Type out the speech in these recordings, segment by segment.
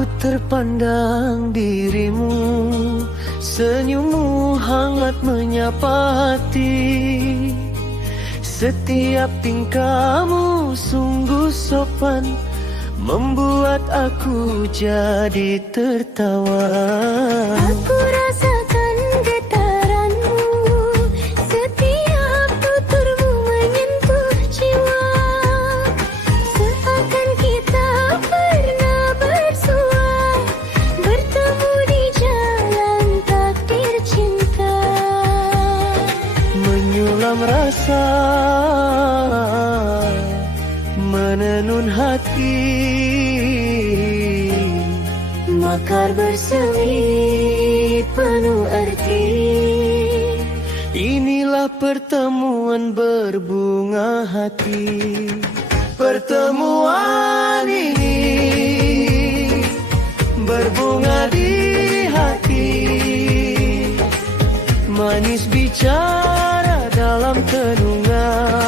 Aku terpandang dirimu, senyummu hangat menyapa hati. Setiap tingkahmu sungguh sopan, membuat aku jadi tertawa. Aku rasakan getaranmu, setiap tuturmu menyentuh jiwa. Seakan kita pernah bersua, bertemu di jalan takdir cinta. Menyulam rasa, menenun hati, Mekar bersemi penuh arti. inilah pertemuan berbunga hati. Pertemuan ini berbunga di hati, manis bicara dalam tenungan.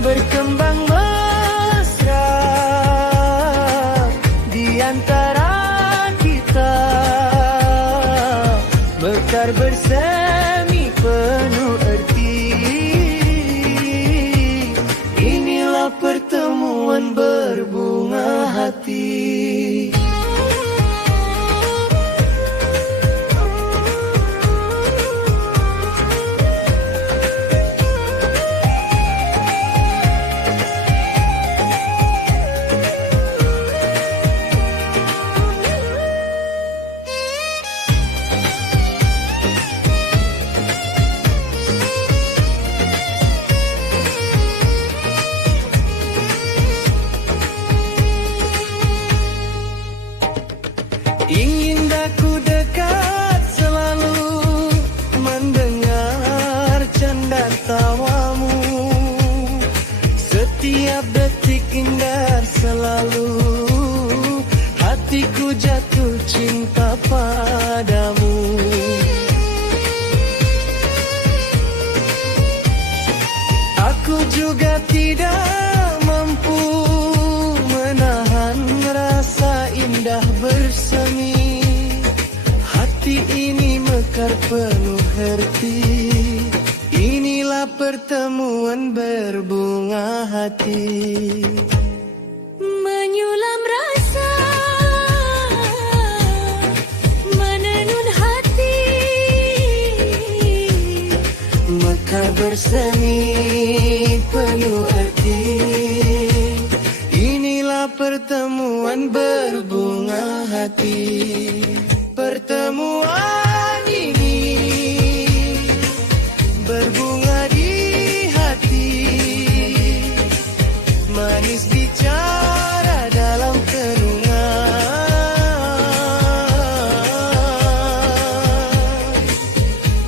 Berkembang mesra di antara kita, mekar bersemi penuh arti. Inilah pertemuan berbunga hati. Ingin aku dekat selalu, mendengar canda tawamu. Setiap detik indah selalu, hatiku jatuh cinta padamu. Aku juga tidak mampu menahan rasa indah bersemi. Hati ini mekar penuh arti. Inilah pertemuan berbunga hati. Menyulam rasa, menenun hati, Mekar bersemi penuh arti. Inilah pertemuan berbunga hati. Pertemuan ini berbunga di hati, manis bicara dalam tenungan.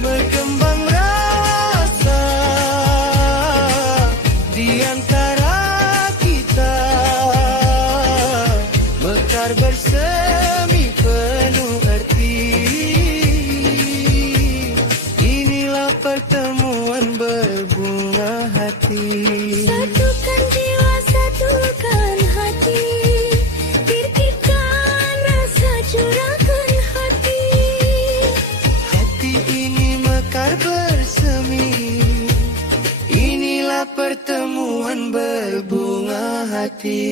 Berkembang rasa di antara kita, mekar bersemi penuh arti. Inilah pertemuan berbunga hati. satukan jiwa, satukan hati, tirkikan rasa, curahkan hati. Hati ini mekar bersemi. Inilah pertemuan berbunga hati.